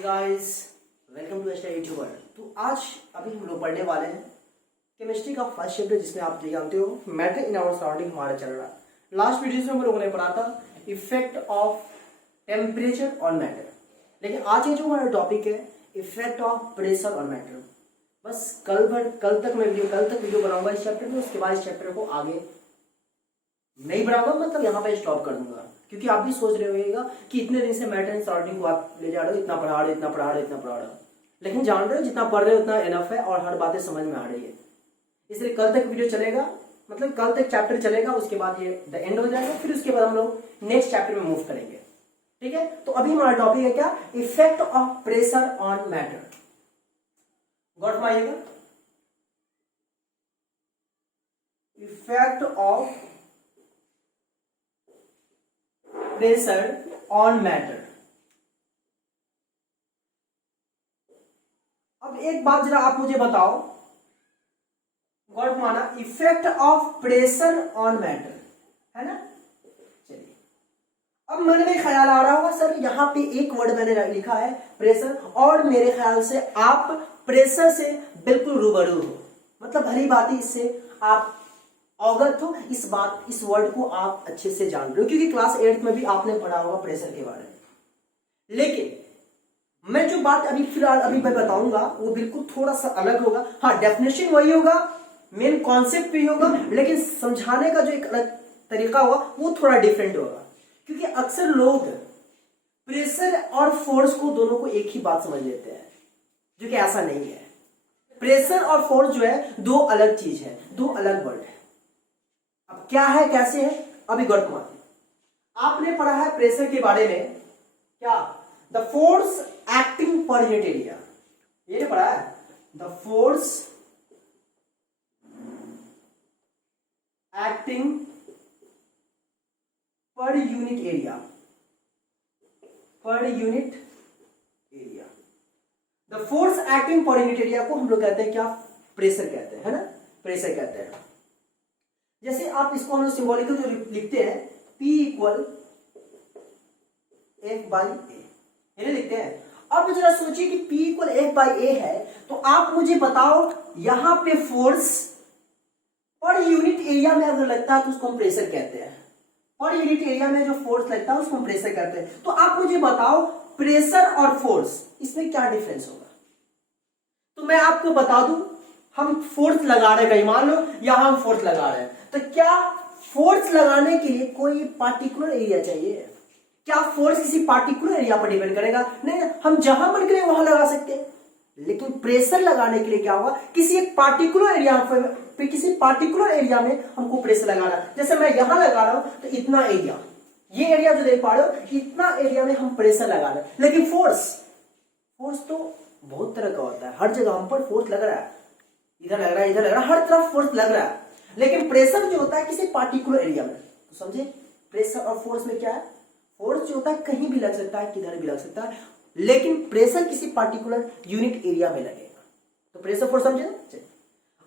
Hey guys, welcome to Astra YouTuber. तो आज अभी हम लोग पढ़ने वाले हैं केमिस्ट्री का फर्स्ट चैप्टर, जिसमें आप जानते हो मैटर इन आवर सराउंडिंग हमारा चल रहा है। लास्ट वीडियो में हम लोगों ने पढ़ा था effect of temperature on matter, लेकिन आज ये जो हमारा टॉपिक है effect of pressure on matter. बस कल तक वीडियो बनाऊंगा इस चैप्टर में, उसके बाद इस चैप्टर को आगे नहीं बढ़ाऊंगा, मतलब यहाँ पे स्टॉप कर दूंगा। क्योंकि आप भी सोच रहे होगा कि इतने दिन से मैटर एंड सराउंडिंग को आप ले जा रहे हो, इतना पढ़ा रहे हो, लेकिन जान रहे हो जितना पढ़ रहे हो उतना एनफ है और हर बातें समझ में आ रही है। इसलिए कल तक वीडियो चलेगा, मतलब कल तक चैप्टर चलेगा, उसके बाद ये द एंड हो जाएगा। फिर उसके बाद हम लोग नेक्स्ट चैप्टर में मूव करेंगे, ठीक है। तो अभी हमारा टॉपिक है क्या, effect of pressure on matter. गौर फरमाइएगा, effect of pressure on matter. अब एक बात जरा आप मुझे बताओ, गौर माना, effect of pressure on matter, है ना। चलिए, अब मन में ख्याल आ रहा होगा सर यहां पे एक वर्ड मैंने लिखा है प्रेशर, और मेरे ख्याल से आप प्रेशर से बिल्कुल रूबरू हो, मतलब भली बात इससे आप अवगत हो, इस वर्ड को आप अच्छे से जान रहे हो, क्योंकि क्लास 8 में भी आपने पढ़ा होगा प्रेशर के बारे में। लेकिन मैं जो बात अभी मैं बताऊंगा वो बिल्कुल थोड़ा सा अलग होगा। हाँ, डेफिनेशन वही होगा, मेन कॉन्सेप्ट भी होगा, लेकिन समझाने का जो एक अलग तरीका होगा वो थोड़ा डिफरेंट होगा। क्योंकि अक्सर लोग प्रेशर और फोर्स को दोनों को एक ही बात समझ लेते हैं, जो कि ऐसा नहीं है। प्रेशर और फोर्स जो है दो अलग चीज है, दो अलग वर्ड है। अब क्या है, कैसे है, अभी गौर मानिए। आपने पढ़ा है प्रेशर के बारे में क्या, the force acting per unit area, ये पढ़ा है, the force acting per unit area, the force acting per unit area को हम लोग कहते हैं क्या, प्रेशर कहते हैं, है ना, प्रेशर कहते हैं। जैसे आप इसको हम सिंबॉलिकल जो लिखते हैं P इक्वल F बाई ए, ये लिखते हैं। अब जरा सोचिए कि P इक्वल F बाई ए है, तो आप मुझे बताओ यहां पे फोर्स पर यूनिट एरिया में अगर लगता है तो उसको हम प्रेशर कहते हैं। पर यूनिट एरिया में जो फोर्स लगता है उसको हम प्रेशर कहते हैं। तो आप मुझे बताओ प्रेशर और फोर्स, इसमें क्या डिफरेंस होगा। तो मैं आपको बता दूं, हम फोर्स लगा रहे हैं कहीं, मान लो यहां हम फोर्स लगा रहे हैं, तो क्या फोर्स लगाने के लिए कोई पार्टिकुलर एरिया चाहिए? क्या फोर्स किसी पार्टिकुलर एरिया पर डिपेंड करेगा? नहीं, हम जहां मन करे वहां लगा सकते हैं। लेकिन प्रेशर लगाने के लिए क्या होगा, किसी एक पार्टिकुलर एरिया पे, किसी पार्टिकुलर एरिया में हमको प्रेशर लगाना है। जैसे मैं यहां लगा रहा हूं तो इतना एरिया, ये एरिया जो देख पा रहे हो, इतना एरिया में हम प्रेशर लगा रहे हैं। लेकिन फोर्स तो बहुत तरह का होता है, हर जगह हम पर फोर्स लग रहा है, इधर लग रहा है, इधर लग रहा है, हर तरफ फोर्स लग रहा है। लेकिन प्रेशर जो होता है किसी पार्टिकुलर एरिया में, तो समझे प्रेशर और फोर्स में क्या है, फोर्स जो होता है कहीं भी लग सकता है, किधर भी लग सकता है, लेकिन प्रेशर किसी पार्टिकुलर यूनिट एरिया में लगेगा। तो प्रेशर फोर्स समझे ना।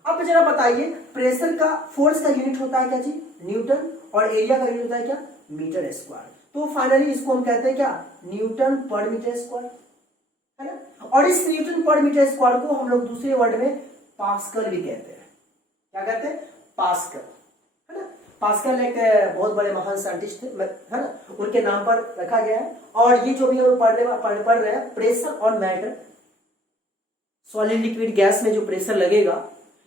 अब जरा बताइए, प्रेशर का, फोर्स का यूनिट होता है क्या जी, न्यूटन, और एरिया का यूनिट होता है क्या, मीटर स्क्वायर। तो फाइनली इसको हम कहते हैं क्या, न्यूटन पर मीटर स्क्वायर, है ना। और इस न्यूटन पर मीटर स्क्वायर को हम लोग दूसरे वर्ड में पास्कल भी कहते हैं। क्या कहते हैं, पास्कल, है ना। पास्कल एक बहुत बड़े महान साइंटिस्ट थे, है ना, उनके नाम पर रखा गया है। और ये जो भी हम पढ़ रहे हैं pressure on matter, solid liquid gas में जो प्रेशर लगेगा,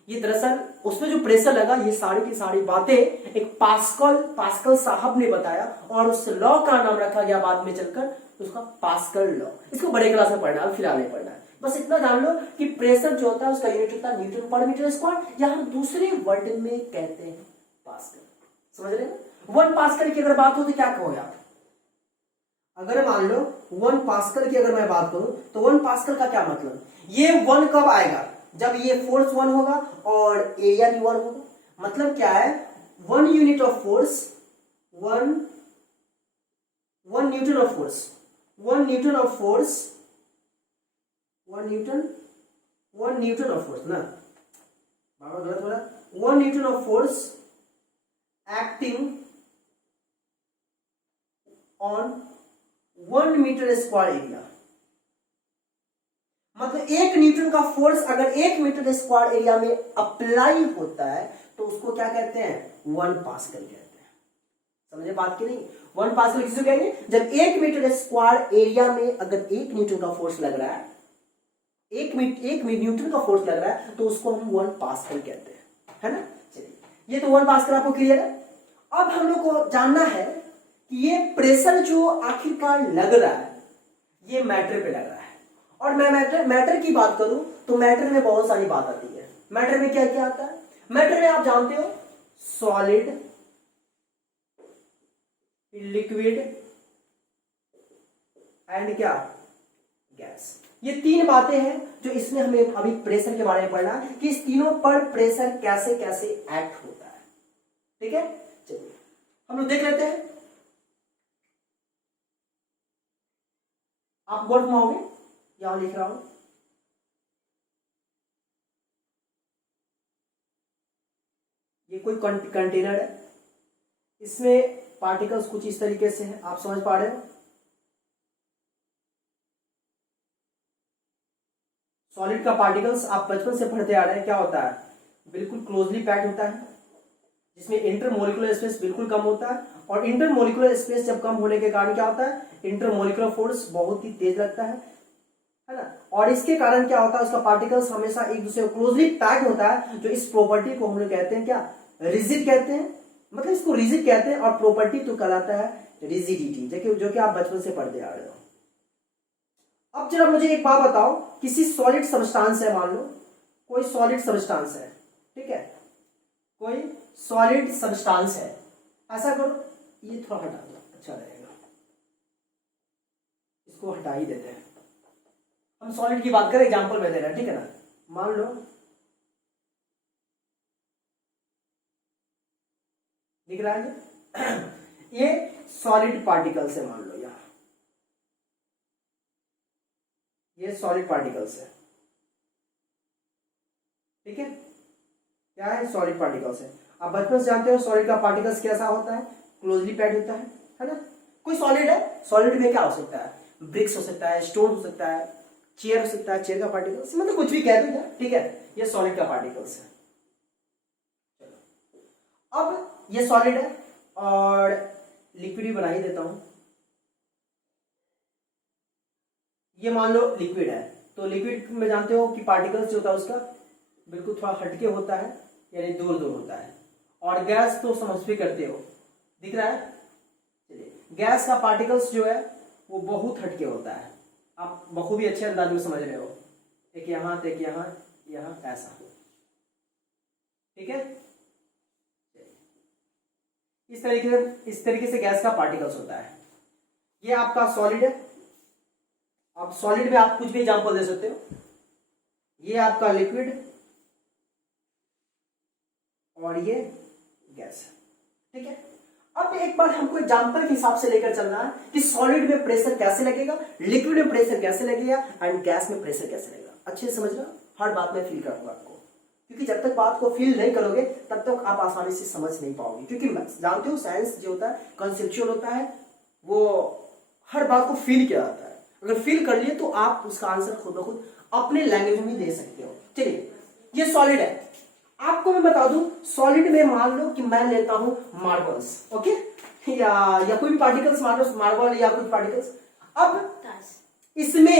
ये दरअसल उसमें जो प्रेशर लगा, ये सारी की सारी बातें एक पास्कल साहब ने बताया, और उस लॉ का नाम रखा गया बाद में चलकर उसका पास्कल लॉ। इसको बड़े क्लास में पढ़ना है, फिलहाल नहीं पढ़ना है। बस इतना जान लो कि प्रेशर जो होता है उसका यूनिट होता है न्यूटन पर मीटर स्क्वायर, या हम दूसरे वर्ड में कहते हैं पास्कल। समझ रहे हैं, 1 पास्कल की अगर बात हो तो क्या कहोगे आप। अगर मान लो 1 पास्कल की अगर मैं बात करूं तो 1 पास्कल का क्या मतलब, ये 1 कब आएगा, जब ये फोर्स 1 होगा और एरिया भी 1 होगा। मतलब क्या है, 1 unit of force, 1 newton of force, 1 newton of force, 1 newton of force ना, बाबा गलत बोला, 1 newton of force acting on 1 metre square area, 1 newton का फोर्स अगर 1 मीटर स्क्वायर एरिया में अप्लाई होता है तो उसको क्या कहते हैं, 1 पास्कल कहते हैं। समझे बात की नहीं? 1 पास्कल किसको कहेंगे, जब 1 मीटर स्क्वायर एरिया में अगर 1 न्यूटन का फोर्स लग रहा है, 1 न्यूटन का फोर्स लग रहा है तो उसको हम 1 पास्कल कहते हैं, है ना। चलिए, ये तो 1 पास्कल आपको क्लियर है। अब हम लोग को जानना है कि ये प्रेशर जो आखिरकार लग रहा है ये मैटर पे लग रहा है। और मैं मैटर की बात करूं तो मैटर में बहुत सारी बात आती है। मैटर में क्या क्या आता है? मैटर में आप जानते हो सॉलिड, लिक्विड एंड क्या, गैस। ये 3 बातें हैं जो इसमें हमें अभी प्रेशर के बारे में पढ़ना है कि इस तीनों पर प्रेशर कैसे कैसे एक्ट होता है। ठीक है, चलिए हम लोग देख लेते हैं। आप गौर फरमाओगे, यहां लिख रहा हूं, ये कोई कंटेनर है, इसमें पार्टिकल्स कुछ इस तरीके से हैं, आप समझ पा रहे हो। सॉलिड का पार्टिकल्स आप बचपन से पढ़ते आ रहे हैं, क्या होता है, बिल्कुल क्लोजली पैक्ड होता है, जिसमें इंटरमोलिकुलर स्पेस बिल्कुल कम होता है। और इंटरमोलिकुलर स्पेस जब कम होने के कारण क्या होता है, इंटरमोलिकुलर फोर्स बहुत ही तेज लगता है ना। और इसके कारण क्या होता है, उसका पार्टिकल्स हमेशा एक दूसरे को क्लोजली पैक्ड होता है, जो इस प्रॉपर्टी को हम लोग कहते हैं क्या, रिजिड कहते हैं। मतलब इसको रिजिड कहते हैं और प्रॉपर्टी तो कहलाता है रिजिडिटी, जो कि आप बचपन से पढ़ते आ रहे हो। अब जरा मुझे एक बात बताओ, किसी सॉलिड सब्सटेंस है, मान लो कोई सॉलिड सब्सटेंस है, ठीक है, कोई सॉलिड सब्सटेंस है। ऐसा करो, ये थोड़ा हटा दो, अच्छा रहेगा, इसको हटा ही देते हैं। हम सॉलिड की बात करें, एग्जांपल में दे रहे हैं, ठीक है ना। मान लो दिख रहा है ये सॉलिड पार्टिकल्स है, मान लो यहां ये सॉलिड पार्टिकल्स है, ठीक है, क्या है, सॉलिड पार्टिकल्स है। आप बचपन से जानते हो सॉलिड का पार्टिकल्स कैसा होता है, क्लोजली पैक्ड होता है ना। कोई सॉलिड है, सॉलिड में क्या हो सकता है, ब्रिक्स हो सकता है, स्टोन हो सकता है, चेयर हो सकता है, चेयर का पार्टिकल्स, मतलब कुछ भी कह दो, ठीक है, ये सॉलिड का पार्टिकल्स है। चलो, अब ये सॉलिड है और लिक्विड भी बना ही देता हूं। ये मान लो लिक्विड है, तो लिक्विड में जानते हो कि पार्टिकल्स जो होता है उसका बिल्कुल थोड़ा हटके होता है, यानी दूर दूर होता है। और गैस तो समझ भी करते हो, दिख रहा है। चलिए, गैस का पार्टिकल्स जो है वो बहुत हटके होता है, आप बखूबी अच्छे अंदाज में समझ रहे हो, एक यहां तो एक यहां, यहां ऐसा, ठीक है। इस तरीके से गैस का पार्टिकल्स होता है। ये आपका सॉलिड है, अब सॉलिड में आप कुछ भी एग्जांपल दे सकते हो। ये आपका लिक्विड और ये गैस, ठीक है। अब एक बार हमको एग्जांपल के हिसाब से लेकर चलना है कि सॉलिड में प्रेशर कैसे लगेगा, लिक्विड में प्रेशर कैसे लगेगा एंड गैस में प्रेशर कैसे लगेगा। अच्छे से समझना, हर बात में फील करूंगा आपको, क्योंकि जब तक बात को फील नहीं करोगे तब तक आप आसानी से समझ नहीं पाओगे। क्योंकि जानते हो साइंस जो होता है कॉन्सेप्चुअल होता है, वो हर बात को फील किया जाता है। अगर फील कर लिए तो आप उसका आंसर खुद ब खुद अपने लैंग्वेज में दे सकते हो। चलिए, ये सॉलिड है, आपको मैं बता दूं, सॉलिड में मान लो कि मैं लेता हूं मार्बल्स, ओके, या कोई भी पार्टिकल्स, मान लो मार्बल या कुछ पार्टिकल्स। अब इसमें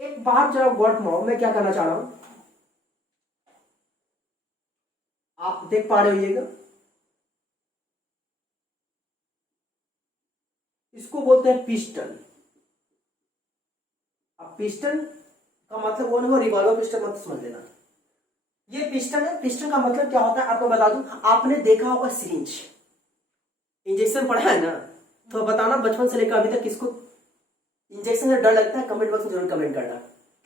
एक बात जरा गौर फरमाओ, मैं क्या करना चाह रहा हूं, आप देख पा रहे होइएगा, इसको बोलते हैं पिस्टन। अब पिस्टन का मतलब वो नहीं, रिवॉल्वर पिस्टन मत समझ लेना, ये पिस्टन है। पिस्टन का मतलब क्या होता है आपको बता दूं, आपने देखा होगा सिरिंज, इंजेक्शन पढ़ा है ना, तो बताना बचपन से लेकर अभी तक किसको इंजेक्शन से डर लगता है, कमेंट बॉक्स में जरूर कमेंट करना,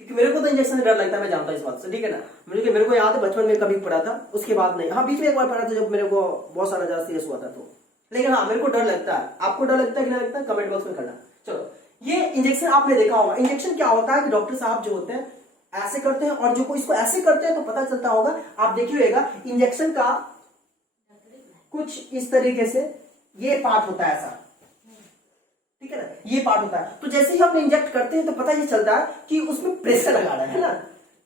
क्योंकि मेरे को तो इंजेक्शन से डर लगता है, मैं जानता हूं इस बात से, ठीक है ना। मेरे को याद है बचपन में कभी पढ़ा था, उसके बाद नहीं, हाँ बीच में एक बार पढ़ा था जब मेरे को बहुत सारा ज्यादा सीरियस हुआ था तो, लेकिन हाँ मेरे को डर लगता है। आपको डर लगता है कि नहीं लगता है, कमेंट बॉक्स में करना। चलो, ये इंजेक्शन आपने देखा होगा। इंजेक्शन क्या होता है कि डॉक्टर साहब जो होते हैं ऐसे करते हैं, और जो कोई इसको ऐसे करते हैं तो पता चलता होगा, आप देखिएगा इंजेक्शन का कुछ इस तरीके से ये पार्ट होता है ऐसा, ठीक है ना, ये पार्ट होता है। तो जैसे ही हम इंजेक्ट करते हैं तो पता ये चलता है कि उसमें प्रेशर लगा रहा है ना।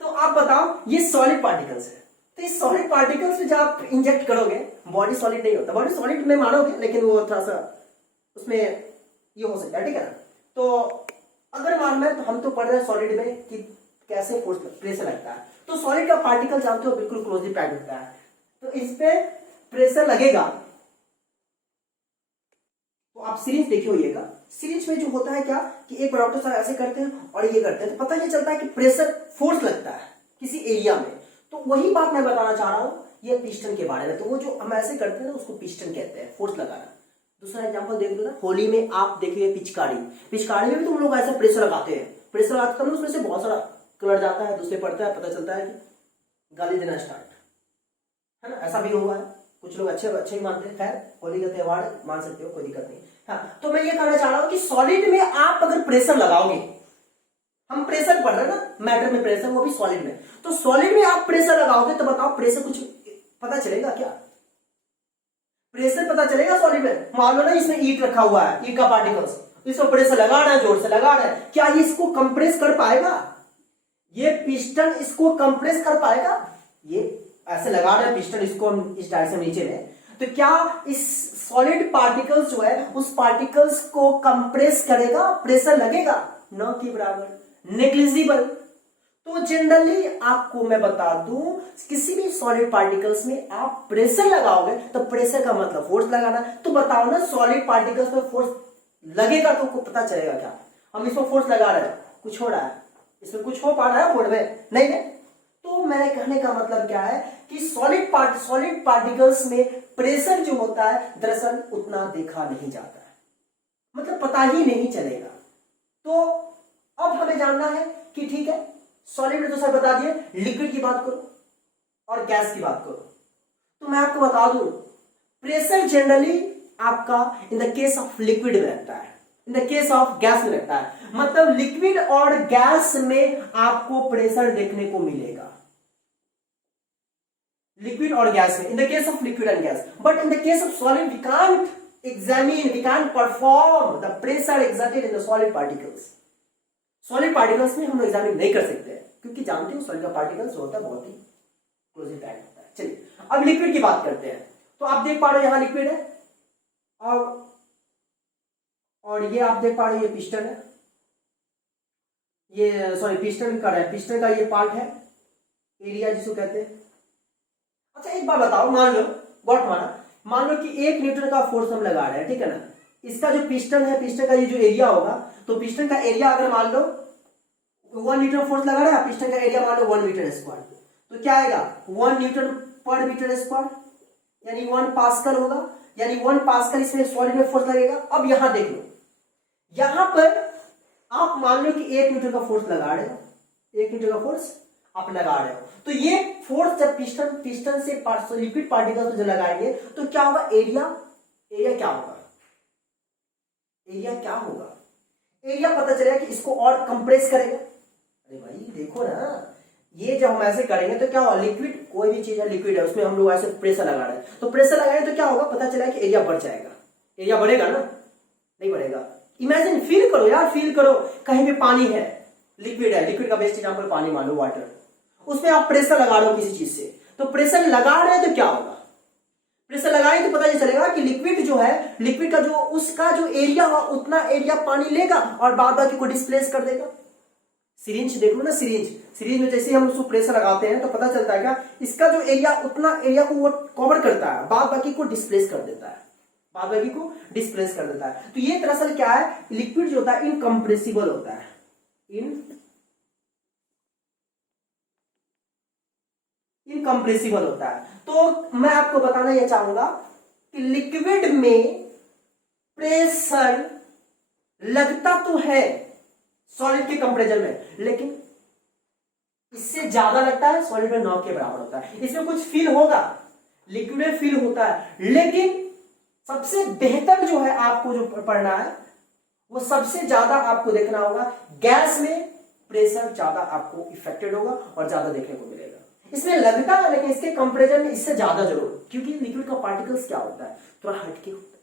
तो आप बताओ ये सॉलिड पार्टिकल्स है, तो इस सॉलिड पार्टिकल्स में जब आप इंजेक्ट करोगे, बॉडी सॉलिड नहीं होता, बॉडी सॉलिड में मानोगे लेकिन वो थोड़ा सा उसमें ये हो सकता है, ठीक है ना। तो अगर मानना है तो हम तो पढ़ रहे हैं सॉलिड में कि कैसे फोर्स प्रेशर लगता है। तो सॉलिड का पार्टिकल जानते हो बिल्कुल क्लोजली पैक्ड होता है, तो इस पे प्रेशर लगेगा। तो आप सीरीज देखिए होइएगा, सीरीज में जो होता है क्या कि एक बार डॉक्टर साहब ऐसे करते हैं और ये करते हैं, तो पता ये चलता है कि प्रेशर फोर्स लगता है किसी एरिया में। तो वही बात मैं बताना चाह रहा हूं ये पिस्टन के बारे में। तो वो जो हम ऐसे करते हैं ना उसको पिस्टन कहते हैं, फोर्स लगाना। दूसरा एग्जांपल देख लो ना, होली में आप देखिए पिचकारी, पिचकारी में भी तुम लोग ऐसा प्रेशर लगाते हैं, प्रेशर लगाते हैं उसमें से बहुत सारा कलर जाता है, दूसरे पड़ता है, पता चलता है कि गाली देना स्टार्ट, है ना, ऐसा भी हुआ है। कुछ लोग अच्छे अच्छे ही मानते हैं, खैर होली का त्योहार मान सकते हो, कोई दिक्कत नहीं। हाँ, तो मैं ये कहना चाह रहा हूं कि सॉलिड में आप अगर प्रेशर लगाओगे, हम प्रेशर पढ़ रहे हैं ना, मैटर में प्रेशर, वो भी सॉलिड में, तो सॉलिड में आप प्रेशर लगाओगे तो बताओ प्रेशर कुछ पता चलेगा क्या? प्रेशर पता चलेगा सॉलिड में? मान लो ना इसमें ईट रखा हुआ है, ईट का पार्टिकल्स, इसको प्रेशर लगा रहा है, जोर से लगा रहा है, क्या ये इसको कंप्रेस कर पाएगा? ये पिस्टन इसको कंप्रेस कर पाएगा? ये ऐसे लगा रहे हैं पिस्टन इसको हम इस डायरेक्शन नीचे में, तो क्या इस सॉलिड पार्टिकल्स जो है उस पार्टिकल्स को कंप्रेस करेगा? प्रेशर लगेगा? न के बराबर, नेग्लिजिबल। तो जनरली आपको मैं बता दूं, किसी भी सॉलिड पार्टिकल्स में आप प्रेशर लगाओगे तो प्रेशर का मतलब फोर्स लगाना। तो बताओ ना सॉलिड पार्टिकल्स में फोर्स लगेगा तो पता चलेगा क्या? हम इसमें फोर्स लगा रहे हैं, कुछ हो रहा है, इसमें कुछ हो पा रहा है बोर्ड में? नहीं है। तो मैंने कहने का मतलब क्या है कि सॉलिड पार्टिकल्स में प्रेशर जो होता है दरअसल उतना देखा नहीं जाता है, मतलब पता ही नहीं चलेगा। तो अब हमें जानना है कि ठीक है सॉलिड में तो सर बता दिए, लिक्विड की बात करो और गैस की बात करो। तो मैं आपको बता दूं प्रेशर जनरली आपका इन द केस ऑफ लिक्विड में लगता है, इन द केस ऑफ गैस में लगता है। मतलब लिक्विड और गैस में आपको प्रेशर देखने को मिलेगा, लिक्विड और गैस में, in the case of liquid and gas. But in the case of solid we can't examine, we can't perform the pressure exerted in the solid particles. Solid particles में हम लोग examine नहीं कर सकते हैं क्योंकि जानते हो सॉलिड का पार्टिकल्स होता है बहुत ही क्लोजली पैक्ड होता है। चलिए अब लिक्विड की बात करते हैं। तो आप देख पा रहे हो यहां लिक्विड है और ये आप देख पा रहे हो ये पिस्टन है, ये सॉरी पिस्टन का है, पिस्टन का ये पार्ट है, एरिया जिसको कहते हैं। अच्छा एक बार बताओ, मान लो गॉट माना, मान लो कि 1 न्यूटन का फोर्स हम लगा रहे हैं, ठीक है ना। इसका जो पिस्टन है, पिस्टन का ये जो एरिया होगा, तो पिस्टन का एरिया अगर मान लो 1 न्यूटन फोर्स लगा रहा है, पिस्टन का एरिया मान लो 1 मीटर स्क्वायर, तो क्या आएगा 1 न्यूटन पर मीटर स्क्वायर, यानी 1 पास्कल होगा, यानी 1 पास्कल इसमें सॉलिड में फोर्स लगेगा। अब यहां देख लो, यहां पर आप मान लो कि 1 न्यूटन का फोर्स लगा रहे हो, 1 न्यूटन का फोर्स आप लगा रहे हो, तो ये फोर्स जब पिस्टन से लिक्विड पार्टिकल जो लगाएंगे तो क्या होगा, एरिया क्या होगा, एरिया क्या होगा, एरिया पता चलेगा कि इसको और कंप्रेस करेगा। अरे भाई देखो ना, ये जब हम ऐसे करेंगे तो क्या होगा, लिक्विड कोई भी चीज है लिक्विड है, उसमें हम लोग ऐसे प्रेशर लगा रहे हैं, तो प्रेशर लगाएंगे तो क्या होगा, पता चला कि एरिया बढ़ जाएगा। एरिया बढ़ेगा ना, नहीं बढ़ेगा। इमेजिन, फील करो यार, फील करो, कहीं भी पानी है, लिक्विड है, लिक्विड का बेस्ट एग्जांपल पानी मान लो, वाटर, उसमें आप प्रेशर लगा रहे हो किसी चीज से, तो प्रेशर लगा रहे हैं तो क्या होगा, प्रेशर लगाएंगे तो पता ये चलेगा कि लिक्विड जो है, लिक्विड का जो उसका जो एरिया होगा उतना एरिया पानी लेगा और बाद बाकी को डिस्प्लेस कर देगा। सिरिंज देख लो ना, सिरिंज में जैसे हम उसको प्रेशर लगाते हैं तो पता चलता है क्या, इसका जो एरिया उतना एरिया को वो कवर करता है, बाद बाकी को डिस्प्लेस कर देता है, बाद बाकी को डिस्प्लेस कर देता है। तो ये दरअसल क्या है, लिक्विड जो होता है इनकम्प्रेसिबल होता है, इनकम्प्रेसिबल होता है। तो मैं आपको बताना यह चाहूंगा कि लिक्विड में प्रेशर लगता तो है सॉलिड के कंपैरिजन में, लेकिन इससे ज्यादा लगता है सॉलिड में 9 के बराबर होता है। इसमें कुछ फील होगा, लिक्विड में फील होता है, लेकिन सबसे बेहतर जो है आपको जो पढ़ना है वो सबसे ज्यादा आपको देखना होगा, गैस में प्रेशर ज्यादा आपको इफेक्टेड होगा और ज्यादा देखने को मिलेगा। इसमें लगता है लेकिन इसके कंपैरिजन में इससे ज्यादा जरूर, क्योंकि लिक्विड का पार्टिकल्स क्या होता है, थोड़ा हटके होता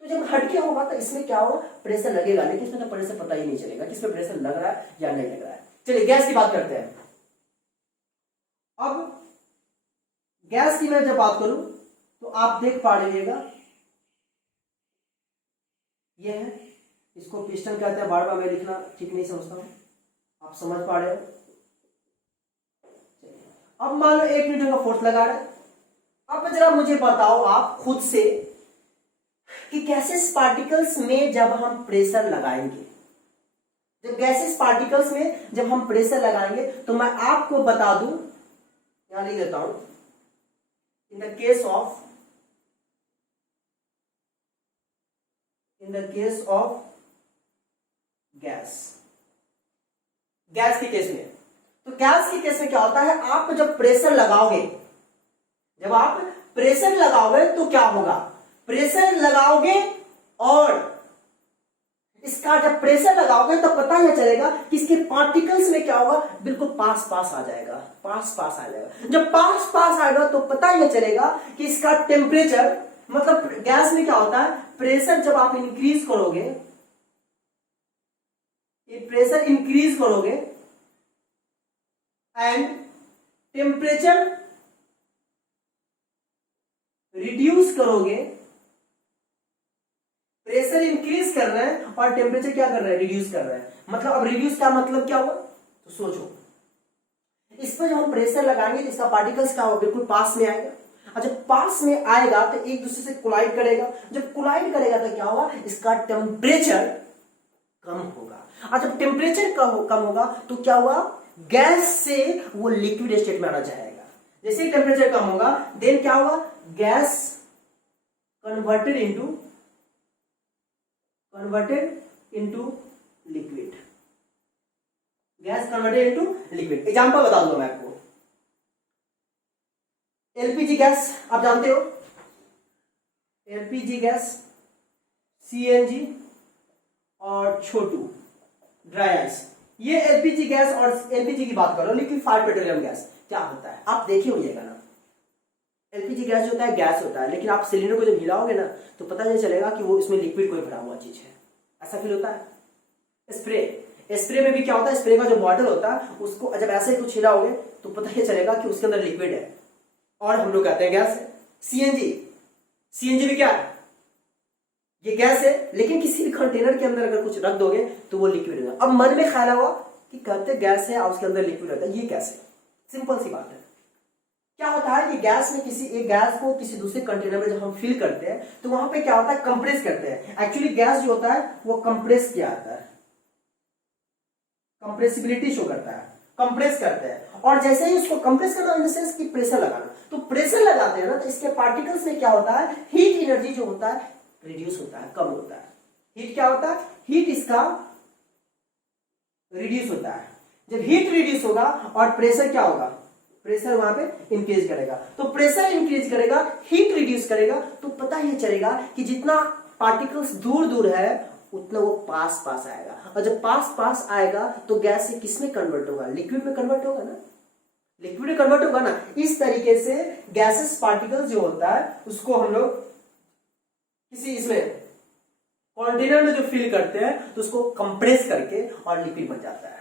है। तो जब हटके होगा तो इसमें क्या होगा, प्रेशर लगेगा, लेकिन इसमें तो प्रेशर पता ही नहीं चलेगा कि इसमें प्रेशर लग रहा है या नहीं लग रहा है। चलिए गैस की बात करते हैं। अब गैस की मैं जब बात करूं तो आप देख पा रहिएगा, ये है, इसको पिस्टन कहते हैं। बार बार मैं लिखना ठीक नहीं समझता हूं, आप समझ पा रहे हो। अब मान लो 1 न्यूटन का फोर्स लगा रहा है। अब जरा मुझे बताओ आप खुद से कि गैसेस पार्टिकल्स में जब हम प्रेशर लगाएंगे, जब गैसेस पार्टिकल्स में जब हम प्रेशर लगाएंगे, तो मैं आपको बता दूं, यहां लिख देता हूं, इन द केस ऑफ गैस के केस में, तो गैस के केस में क्या होता है, आप जब प्रेशर लगाओगे, जब आप प्रेशर लगाओगे तो क्या होगा, प्रेशर लगाओगे और इसका जब प्रेशर लगाओगे तो पता यह चलेगा कि इसके पार्टिकल्स में क्या होगा, बिल्कुल पास पास आ जाएगा, पास पास आ जाएगा। जब पास पास आएगा तो पता यह चलेगा कि इसका टेम्परेचर, मतलब गैस में क्या होता है, प्रेशर जब आप इंक्रीज करोगे, प्रेशर इंक्रीज करोगे एंड टेम्परेचर रिड्यूस करोगे, प्रेशर इंक्रीज कर रहे हैं और टेम्परेचर क्या कर रहे हैं, रिड्यूस कर रहे हैं। मतलब अब रिड्यूस का मतलब क्या हुआ, तो सोचो, इस पर जब हम प्रेशर लगाएंगे तो इसका पार्टिकल्स क्या होगा, बिल्कुल पास में आएगा, और जब पास में आएगा तो एक दूसरे से कोलाइड करेगा। जब कोलाइड करेगा तो क्या होगा, इसका टेम्परेचर कम होगा, और जब टेम्परेचर कम होगा तो क्या हुआ, गैस से वो लिक्विड स्टेट में आना चाहेगा। जैसे टेम्परेचर कम होगा देन क्या होगा, gas converted into liquid, gas converted into liquid. Example बता दूंगा मैं आपको, एलपीजी गैस आप जानते हो, एलपीजी गैस, सीएनजी और छोटू ड्राई आइस। ये एलपीजी गैस और एलपीजी की बात करो, लिक्विफाइड पेट्रोलियम गैस क्या होता है आप देखे होइएगा ना। एलपीजी गैस जो होता है गैस होता है, लेकिन आप सिलेंडर को जब हिलाओगे ना तो पता नहीं चलेगा कि वो इसमें लिक्विड कोई भरा हुआ चीज है, ऐसा फील होता है। स्प्रे में भी क्या होता है, स्प्रे का जो बॉटल होता है उसको जब ऐसे कुछ हिलाओगे तो पता ही चलेगा कि उसके अंदर लिक्विड है, और हम लोग कहते हैं गैस है। सीएनजी भी क्या है, ये गैस है, लेकिन किसी भी कंटेनर के अंदर अगर कुछ रख दोगे तो वो लिक्विड होगा। अब मन में ख्याल हुआ कि कहते गैस है और उसके अंदर लिक्विड रहता है, ये कैसे, सिंपल सी बात है। क्या होता है कि गैस में किसी एक गैस को किसी दूसरे कंटेनर में जब हम फिल करते हैं तो वहां पे क्या होता है, कंप्रेस करते हैं। एक्चुअली गैस जो होता है वो कंप्रेस किया जाता है, कंप्रेसिबिलिटी शो करता है, कंप्रेस करते हैं। और जैसे ही उसको कंप्रेस करना इन द सेंस कि प्रेशर लगाना, तो प्रेशर लगाते हैं ना तो इसके पार्टिकल्स में क्या होता है, हीट एनर्जी जो होता है रिड्यूस होता है, कम होता है। हीट क्या होता है, हीट इसका रिड्यूस होता है। जब हीट रिड्यूस होगा और प्रेशर क्या होगा, प्रेशर वहां पे इंक्रीज करेगा, तो प्रेशर इंक्रीज करेगा, हीट रिड्यूस करेगा, तो पता ही चलेगा कि जितना पार्टिकल्स दूर दूर है उतना वो पास पास आएगा, और जब पास पास आएगा तो गैस से किस में कन्वर्ट होगा, लिक्विड में कन्वर्ट होगा ना, लिक्विड में कन्वर्ट होगा ना। इस तरीके से गैसेस पार्टिकल्स जो होता है उसको हम लोग किसी इसमें कंटेनर में जो फिल करते हैं तो उसको कंप्रेस करके और लिक्विड बन जाता है।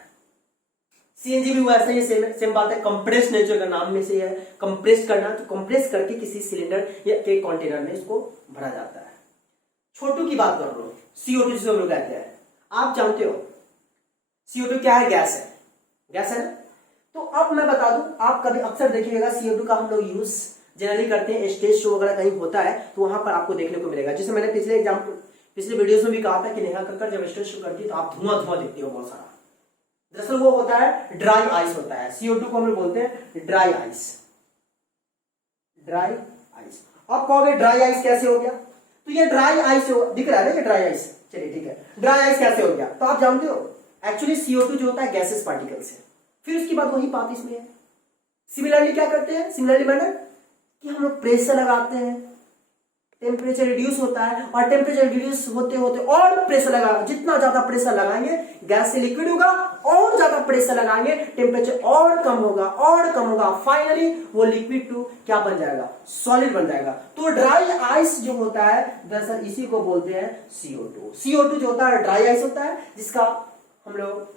सीएनजी भी वैसे ही सेम बात है, कंप्रेस नेचर का नाम में से है कंप्रेस करना, तो कंप्रेस करके किसी सिलेंडर या के कंटेनर में इसको भरा जाता है। छोटू की बात कर रहा हूं, CO2 जिसे हम लोग कहते हैं, आप जानते हो CO2 क्या है, गैस है, गैस है ना। तो अब मैं बता दूं, आप कभी अक्सर देखिएगा CO2 का हम लोग यूज जनरली करते हैं, स्टेज शो वगैरह कहीं होता है तो वहां पर आपको देखने को मिलेगा। जैसे मैंने पिछले वीडियोस में भी कहा था कि नेहा कक्कड़ जब स्टेज शो करती है तो आप धुआं धुआं देखते हो बहुत सारा। दरअसल वो होता है ड्राई आइस होता है, CO2 को हम लोग बोलते हैं ड्राई आइस, ड्राई आइस। अब कहोगे ड्राई आइस कैसे हो गया, तो ये ड्राई आइस दिख रहा है ना, ये ड्राई आइस, चलिए ठीक है, ड्राई आइस कैसे हो गया, तो आप जानते हो एक्चुअली CO2 जो होता है गैसेस पार्टिकल्स है, फिर उसके बाद वही बात इसमें है। सिमिलरली क्या करते हैं, सिमिलरली मैंने कि हम लोग प्रेशर लगाते हैं, टेम्परेचर रिड्यूस होता है, और टेम्परेचर रिड्यूस होते होते और प्रेशर लगाएंगे, जितना ज्यादा प्रेशर लगाएंगे गैस से लिक्विड होगा, और ज्यादा प्रेशर लगाएंगे टेम्परेचर और कम होगा और कम होगा, फाइनली वो लिक्विड टू क्या बन जाएगा, सॉलिड बन जाएगा। तो ड्राई आइस जो होता है दरअसल इसी को बोलते हैं CO2। CO2 जो होता है ड्राई आइस होता है, जिसका हम लोग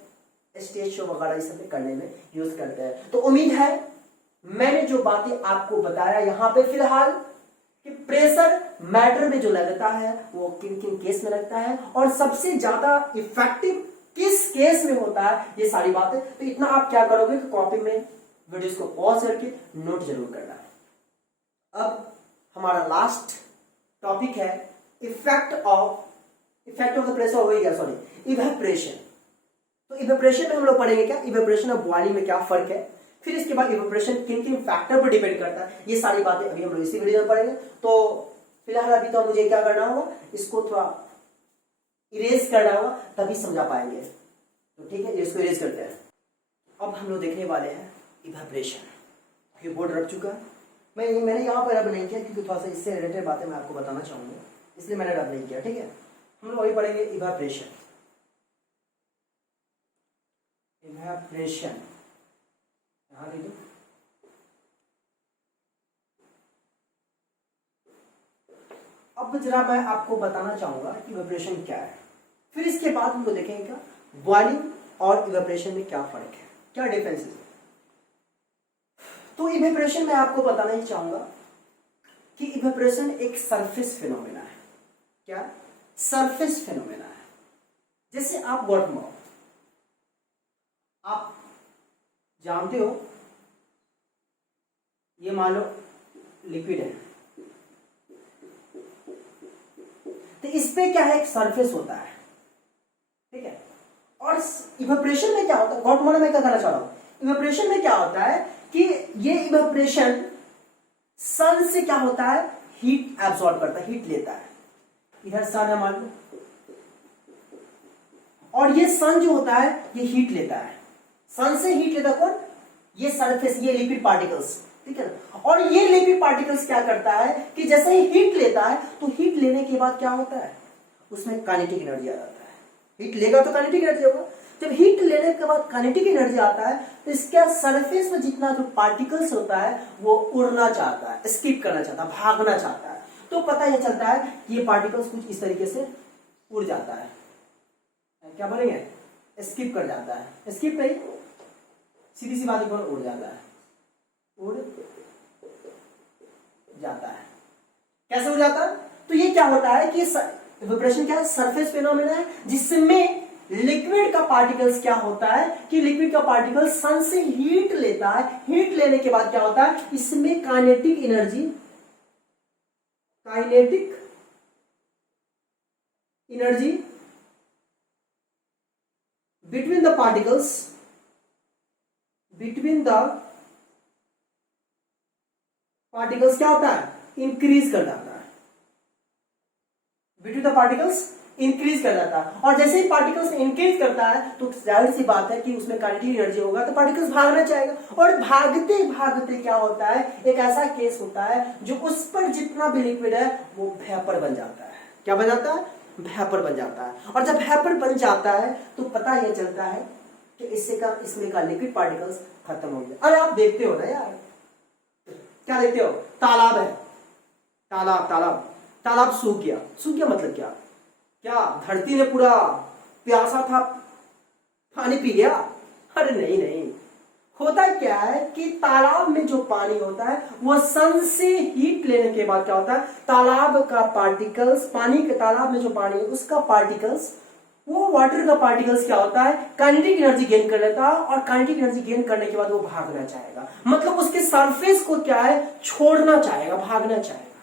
स्टेज शो वगैरह इस सब करने में यूज करते हैं। तो उम्मीद है मैंने जो बातें आपको बताया यहाँ पे फिलहाल कि प्रेशर मैटर में जो लगता है वो किन किन केस में लगता है, और सबसे ज्यादा इफेक्टिव किस केस में होता है, ये सारी बातें। तो इतना आप क्या करोगे कि कॉपी में वीडियोस को पॉज करके नोट जरूर करना है। अब हमारा लास्ट टॉपिक है इफेक्ट ऑफ द प्रेशर हो गया, सॉरी इवेपोरेशन। तो इवेपोरेशन में हम लोग पढ़ेंगे क्या, इवेपोरेशन और बॉइलिंग में क्या फर्क है, फिर इसके बाद इवेपोरेशन किन किन फैक्टर पर डिपेंड करता है, ये सारी बातें अभी हम लोग इसी वीडियो में पढ़ेंगे। तो फिलहाल अभी तो मुझे क्या करना होगा, इसको थोड़ा इरेज करना होगा तभी समझा पाएंगे। तो ठीक है, इसको इरेज करते हैं। अब हम लोग देखने वाले हैं इवेपोरेशन। ये बोर्ड रख चुका है, मैंने यहाँ पर रब नहीं किया क्योंकि थोड़ा सा इससे रिलेटेड बातें मैं आपको बताना चाहूंगा, इसलिए मैंने रब नहीं किया। ठीक है, हम लोग वही पढ़ेंगे इवेपोरेशन। इवेपोरेशन यहाँ लीजिए, अब जरा मैं आपको बताना चाहूंगा कि इवेपोरेशन क्या है, फिर इसके बाद हम लोग देखेंगे क्या बॉइलिंग और इवेपोरेशन में क्या फर्क है, क्या डिफरेंसेस है। तो इवेपोरेशन में आपको बताना ही चाहूंगा कि इवेपोरेशन एक सरफेस फिनोमेना है। क्या सरफेस फिनोमेना है। जैसे आप वाटर में आप जानते हो, ये मान लो लिक्विड है, तो इस पे क्या है, एक सरफेस होता है। ठीक है, और इवेपोरेशन में क्या होता है, वाटर में क्या करना चाह रहा हूं, इवेपोरेशन में क्या होता है कि ये इवेपोरेशन सन से क्या होता है, हीट एब्सॉर्ब करता है, हीट लेता है। इधर सन है मान लो, और ये सन जो होता है ये हीट लेता है। सन से हीट लेता कौन, ये सरफेस, ये लिक्विड पार्टिकल्स। ठीक है ना, और ये लिक्विड पार्टिकल्स क्या करता है कि जैसे ही हीट लेता है तो हीट लेने के बाद क्या होता है, उसमें काइनेटिक एनर्जी आ जाता है। हीट लेगा तो काइनेटिक एनर्जी होगा, जब हीट लेने के बाद काइनेटिक एनर्जी आता है तो इसका सरफेस में जितना जो पार्टिकल्स होता है वो उड़ना चाहता है, स्किप करना चाहता है, भागना चाहता है। तो पता यह चलता है कि ये पार्टिकल्स कुछ इस तरीके से उड़ जाता है, क्या बोलेंगे, स्किप कर जाता है। स्किप नहीं, सीधी सी बात उड़ जाता है, उड़ जाता है। कैसे उड़ जाता है, तो ये क्या होता है कि इवेपोरेशन क्या है, सरफेस फिनोमेना है, जिसमें लिक्विड का पार्टिकल्स क्या होता है कि लिक्विड का पार्टिकल सन से हीट लेता है। हीट लेने के बाद क्या होता है, इसमें kinetic energy between the particles क्या होता है, इंक्रीज कर जाता है। बिटवीन द पार्टिकल्स इंक्रीज कर जाता है, और जैसे ही पार्टिकल्स इंक्रीज करता है तो जाहिर सी बात है कि उसमें काइनेटिक एनर्जी होगा, तो पार्टिकल्स भागना चाहेगा, और भागते भागते क्या होता है, एक ऐसा केस होता है जो उस पर जितना भी लिक्विड है वो वेपर बन जाता है। क्या बन जाता है, वेपर बन जाता है। और जब वेपर बन जाता है तो पता यह चलता है कि इसमें का लिक्विड पार्टिकल्स खत्म हो गया। अरे आप देखते हो ना यार, क्या देखते हो, तालाब है, तालाब सूख गया मतलब क्या, धरती ने पूरा प्यासा था पानी पी गया? अरे नहीं, होता क्या है कि तालाब में जो पानी होता है वो सन से हीट लेने के बाद क्या होता है, तालाब का पार्टिकल्स, पानी के तालाब में जो पानी है उसका पार्टिकल्स, वो वाटर का पार्टिकल्स क्या होता है, काइनेटिक एनर्जी गेन कर लेता है, और काइनेटिक एनर्जी गेन करने के बाद वो भागना चाहेगा, मतलब उसके सरफेस को क्या है, छोड़ना चाहेगा, भागना चाहेगा,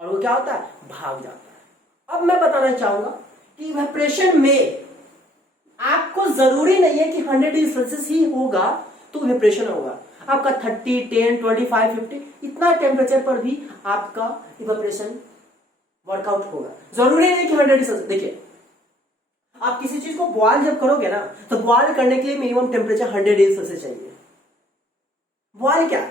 और वो क्या होता है, भाग जाता है। अब मैं बताना चाहूंगा कि इवेपोरेशन में आपको जरूरी नहीं है कि 100 डिग्री सेल्सियस ही होगा तो इवेपोरेशन होगा। आपका 30, 10, 25, 50 इतना टेम्परेचर पर भी आपका इवेपोरेशन वर्कआउट होगा। जरूरी नहीं है कि 100 डिग्री सेल्सियस। देखिए, आप किसी चीज को बॉयल जब करोगे ना, तो बॉयल करने के लिए मिनिमम टेम्परेचर 100 डिग्री सेल्सियस चाहिए। बॉयल क्या,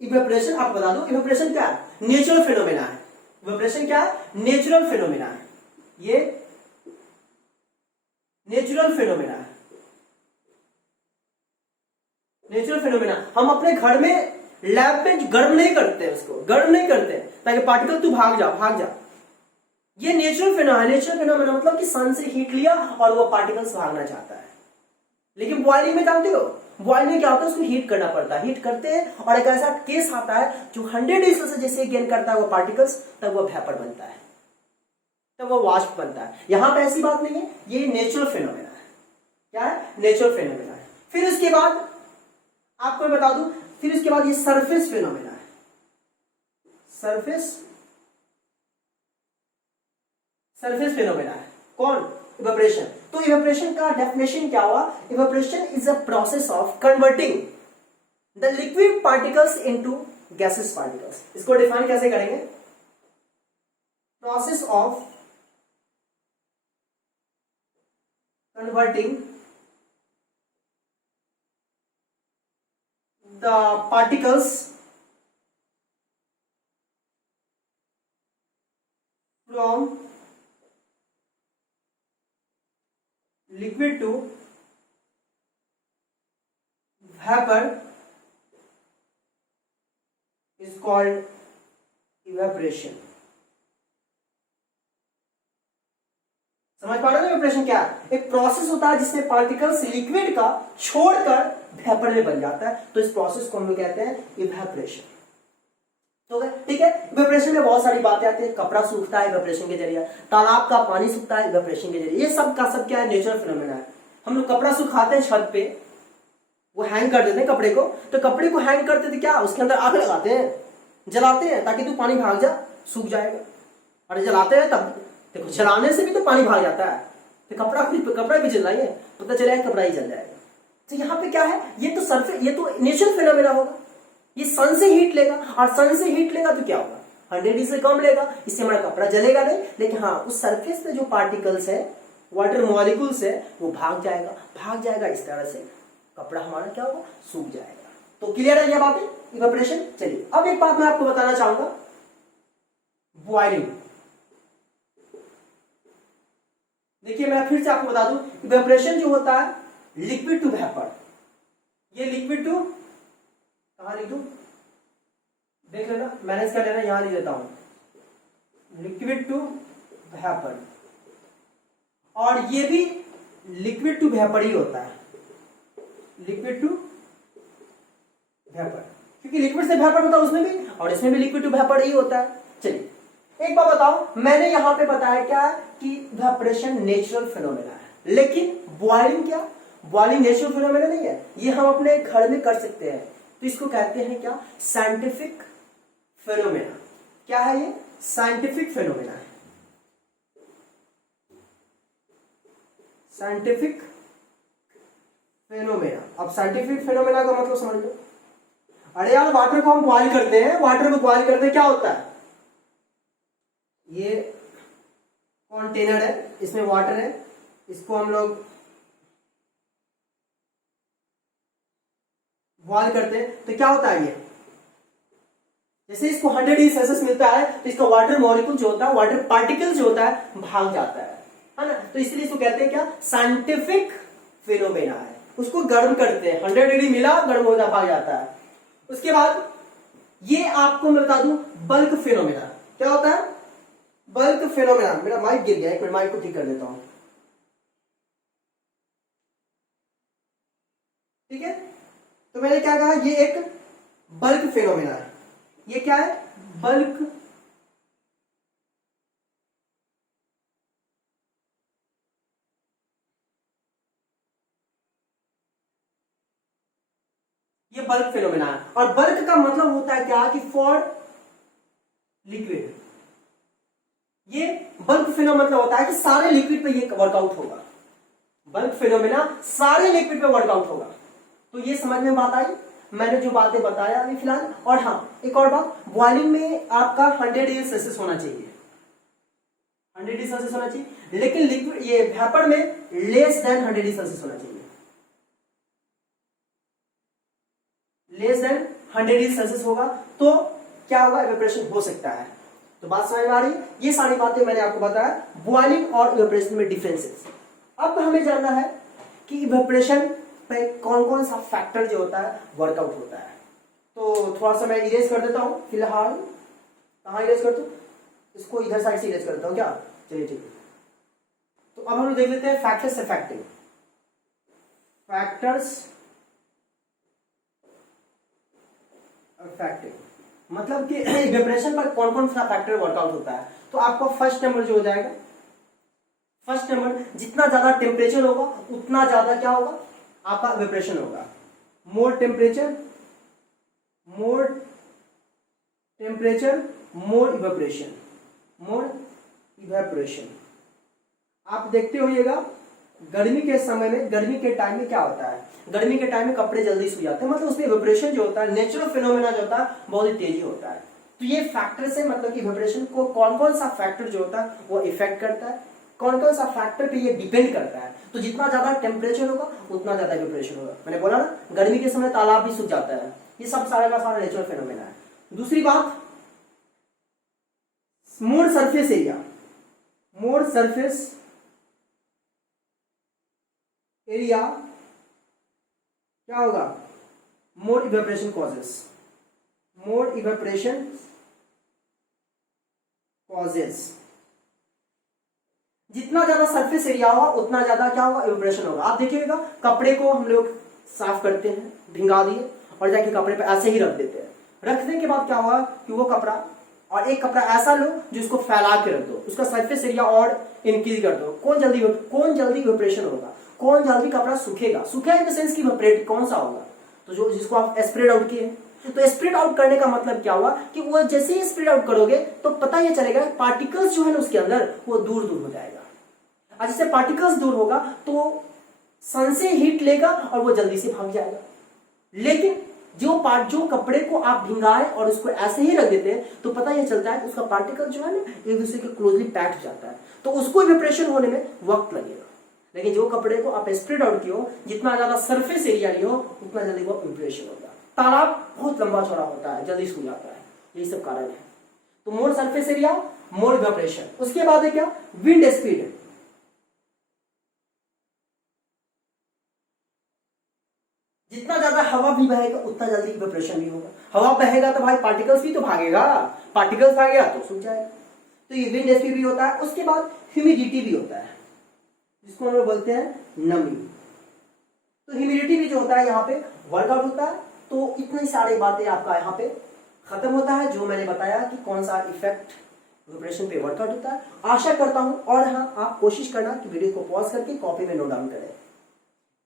इवेपोरेशन, आप बता दो इवेपोरेशन क्या नेचुरल फिनोमेना है। इवेपोरेशन क्या है? नेचुरल फिनोमिना है, ये नेचुरल फिनोमिना है, नेचुरल फिनोमिना। हम अपने घर में लैब में गर्म नहीं करते, उसको गर्म नहीं करते ताकि पार्टिकल तू भाग जा भाग जा, ये नेचुरल फिनोमिना। नेचुरल फिनोमिना मतलब कि सन से हीट लिया और वो पार्टिकल्स भागना चाहता है। लेकिन बॉइलिंग में जानते हो, बॉइलिंग में क्या होता है, उसको हीट करना पड़ता है, हीट करते हैं और एक ऐसा केस आता है जो 100 डिग्री सेल्सियस जैसे गेन करता है वो पार्टिकल्स, तब वो वेपर बनता है, तब वो वाष्प बनता है। यहां पे ऐसी बात नहीं है, ये नेचुरल फिनोमिना है। क्या है? नेचुरल फिनोमिना है। फिर उसके बाद आपको मैं बता दूं, फिर उसके बाद ये सरफेस फिनोमिना है, सरफेस फिनोमिना है। कौन? इवेपोरेशन। तो इवेपोरेशन का डेफिनेशन क्या हुआ? Evaporation is a process of converting the liquid particles into gases particles. इसको डिफाइन कैसे करेंगे? Process of converting the particles from liquid to vapor is called evaporation। समझ पा रहे हो इवेपोरेशन क्या है? एक प्रोसेस होता है जिसमें पार्टिकल्स लिक्विड का छोड़कर वेपर में बन जाता है, तो इस प्रोसेस को हम लोग कहते हैं इवेपोरेशन। तो ठीक है, इवेपोरेशन में बहुत सारी बातें आती है। कपड़ा सूखता है इवेपोरेशन के जरिए, तालाब का पानी सूखता है इवेपोरेशन के जरिए, ये सब का सब क्या है? नेचुरल फिनोमेना है। हम लोग कपड़ा सुखाते हैं छत पे, वो हैंग कर देते हैं कपड़े को, तो कपड़े को हैंग करते थे क्या, उसके अंदर आग लगाते हैं, जलाते हैं ताकि तू पानी भाग जा, सूख जाएगा। और जलाते हैं तब देखो, जलाने से भी तो पानी भाग जाता है, तो कपड़ा भी जल रही है, पता चलेगा कपड़ा ही जल जाएगा। तो यहाँ पे क्या है, ये तो सरफेस, ये तो नेचुरल फिनोमेना होगा। ये सन से हीट लेगा, और सन से हीट लेगा तो क्या होगा? 100 डिग्री से कम लेगा, इससे हमारा कपड़ा जलेगा नहीं, लेकिन हाँ उस सरफेस पे जो पार्टिकल्स है, वाटर मॉलिक्यूल्स है, वो भाग जाएगा। इस तरह से कपड़ा हमारा क्या होगा? सूख जाएगा। तो क्लियर है ये बातें? इवेपोरेशन। चलिए अब एक बात मैं आपको बताना चाहूंगा, बॉइलिंग। देखिए मैं फिर से आपको बता दूं, इवेपोरेशन जो होता है लिक्विड टू वेपर, ये लिक्विड टू, कहां लिख दूं, देख लेना, मैनेज कर लेना, यहां लिख देता हूं, लिक्विड टू वेपर। और ये भी लिक्विड टू वेपर ही होता है, लिक्विड टू वेपर, क्योंकि लिक्विड से वेपर होता है उसमें भी, और इसमें भी लिक्विड टू वेपर ही होता है। चलिए एक बात बताओ, मैंने यहां पे बताया क्या कि इवेपोरेशन नेचुरल फिनोमेना है, लेकिन बॉइलिंग क्या? बॉइलिंग नेचुरल फिनोमेना नहीं है, ये हम अपने घर में कर सकते हैं, तो इसको कहते हैं क्या? Scientific phenomena. क्या है ये? साइंटिफिक फिनोमेना है, साइंटिफिक फिनोमेना। अब साइंटिफिक फिनोमेना का मतलब समझ लो। अरे यार वाटर को हम बॉइल करते हैं, वाटर को बॉइल करते हैं क्या होता है? ये कंटेनर है, इसमें वाटर है, इसको हम लोग बॉइल करते हैं तो क्या होता है? ये जैसे इसको 100 डिग्री सेल्सियस मिलता है तो इसका वाटर मॉलिक्यूल जो होता है, वाटर पार्टिकल जो होता है, भाग जाता है ना। तो इसलिए इसको कहते हैं क्या? साइंटिफिक फिनोमेना है। उसको गर्म करते हैं, 100 डिग्री मिला, गर्म होता भाग जाता है। उसके बाद ये आपको मैं बता दूं, बल्क फिनोमेना। क्या होता है? Bulk phenomena. मेरा माइक गिर गया, एक मिनट, माइक को ठीक कर देता हूं, ठीक है। तो मैंने क्या कहा, ये एक बल्क फिनोमेना है। ये क्या है? बल्क ये बल्क फिनोमेना है। और बल्क का मतलब होता है क्या कि फॉर लिक्विड। ये बल्क फिनोमेना मतलब होता है कि सारे लिक्विड पे ये वर्कआउट होगा। बल्क फिनोमेना सारे लिक्विड पे वर्कआउट होगा। तो ये समझ में बात आई, मैंने जो बातें बताया अभी फिलहाल। और हाँ एक और बात, बॉइलिंग में आपका 100 डिग्री सेल्सियस होना चाहिए, 100 डिग्री सेल्सियस होना चाहिए, लेकिन लिक्विड ये वेपर में लेस देन 100 डिग्री सेल्सियस होना चाहिए, लेस देन 100 डिग्री सेल्सियस होगा तो क्या होगा? इवेपोरेशन हो सकता है। तो बात समझ में आ रही है? ये सारी बातें मैंने आपको बताया बॉइलिंग और इवेपोरेशन में डिफरेंसेस। अब हमें जानना है कि इवेपोरेशन पे कौन कौन सा फैक्टर जो होता है वर्कआउट होता है। तो थोड़ा सा मैं इरेज कर देता हूं फिलहाल। कहाँ इरेज कर दूं? इसको इधर साइड से इरेज करता हूं क्या? चलिए ठीक है। तो अब हम लोग देख लेते हैं फैक्टर्स अफेक्टिंग। फैक्टर्स अफेक्टिंग मतलब कि इवेपोरेशन पर कौन कौन सा फैक्टर वर्कआउट होता है। तो आपको फर्स्ट नंबर जो हो जाएगा, फर्स्ट नंबर जितना ज्यादा टेम्परेचर होगा उतना ज्यादा क्या होगा आपका इवेपोरेशन होगा। मोर टेम्परेचर मोर इवेपोरेशन, मोर इवेपोरेशन। आप देखते होइएगा गर्मी के समय में, गर्मी के टाइम में क्या होता है, गर्मी के टाइम में कपड़े जल्दी सूख जाते हैं, मतलब उसमें इवेपोरेशन जो होता है, नेचुरल फिनोमेना जो होता है बहुत ही तेजी होता है। तो ये फैक्टर से मतलब कि इवेपोरेशन को कौन कौन सा फैक्टर जो होता है वो इफेक्ट करता है, कौन कौन सा फैक्टर पे ये डिपेंड करता है। तो जितना ज्यादा टेम्परेचर होगा उतना ज्यादा इवेपोरेशन होगा। मैंने बोला ना गर्मी के समय तालाब भी सूख जाता है, ये सब सारा का सारा नेचुरल फिनोमेना है। दूसरी बात मोर सरफेस एरिया, मोर सरफेस एरिया क्या होगा, मोर इवेपोरेशन कॉजेस, मोर इवेपोरेशन कॉजेस। जितना ज्यादा सरफेस एरिया होगा उतना ज्यादा क्या होगा इवेपोरेशन होगा। आप देखिएगा कपड़े को हम लोग साफ करते हैं, भिंगा दिए और जाके कपड़े पे ऐसे ही रख देते हैं। रखने के बाद क्या होगा कि वो कपड़ा और एक कपड़ा ऐसा लो जिसको फैला के रख दो, उसका सरफेस एरिया और इंक्रीज कर दो। कौन जल्दी इवेपोरेशन होगा, कौन जल्दी कपड़ा सूखेगा, सूखेगा इन द सेंस की इवेपोरेट कौन सा होगा, तो जो जिसको आप स्प्रेड आउट किए। तो स्प्रेड आउट करने का मतलब क्या हुआ कि वो जैसे ही स्प्रेड आउट करोगे तो पता ये चलेगा पार्टिकल्स जो है ना उसके अंदर वो दूर दूर हो जाएगा। और जैसे पार्टिकल्स दूर होगा तो सन से हीट लेगा और वो जल्दी से भाग जाएगा। लेकिन जो कपड़े को आप भिंगाए और उसको ऐसे ही रख देते हैं तो पता यह चलता है उसका पार्टिकल जो है ना एक दूसरे के क्लोजली पैक्ड हो जाता है, तो उसको इवेपोरेशन होने में वक्त लगेगा। लेकिन जो कपड़े को आप स्प्रेड आउट किए हो, जितना ज्यादा सरफेस एरिया लियो उतना जल्दी वो इवेपोरेशन होगा। तालाब बहुत लंबा चौड़ा होता है, जल्दी सूख जाता है, यही सब कारण है। तो मोर सरफेस एरिया, मोर इवेपोरेशन। उसके बाद है क्या, विंड स्पीड। जितना ज्यादा हवा भी बहेगा उतना जल्दी इवेपोरेशन भी होगा। हवा बहेगा तो भाई पार्टिकल्स भी तो भागेगा, पार्टिकल्स भागेगा तो सूख जाएगा। तो ये विंड स्पीड भी होता है। उसके बाद ह्यूमिडिटी भी होता है जिसको हम लोग बोलते हैं नमी। तो ह्यूमिडिटी भी जो होता है यहाँ पे वर्कआउट होता है। तो इतनी सारी बातें आपका यहाँ पे खत्म होता है जो मैंने बताया कि कौन सा इफेक्ट इवेपोरेशन पे वर्कआउट होता है। आशा करता हूं, और हाँ आप कोशिश करना कि वीडियो को पॉज करके कॉपी में नोट डाउन करें।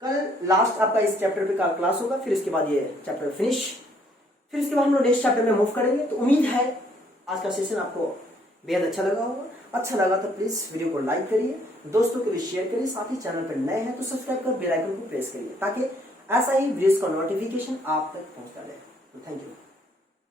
कल लास्ट आपका इस चैप्टर पे का क्लास होगा, फिर इसके बाद ये चैप्टर फिनिश, फिर इसके बाद हम लोग नेक्स्ट चैप्टर में मूव करेंगे। तो उम्मीद है आज का सेशन आपको बेहद अच्छा लगा होगा। अच्छा लगा तो प्लीज वीडियो को लाइक करिए, दोस्तों को भी शेयर करिए, साथ ही चैनल पर नए हैं तो सब्सक्राइब कर बेल आइकन को प्रेस करिए ताकि ऐसा ही वीडियोस का नोटिफिकेशन आप तक पहुंचता रहे। तो थैंक यू।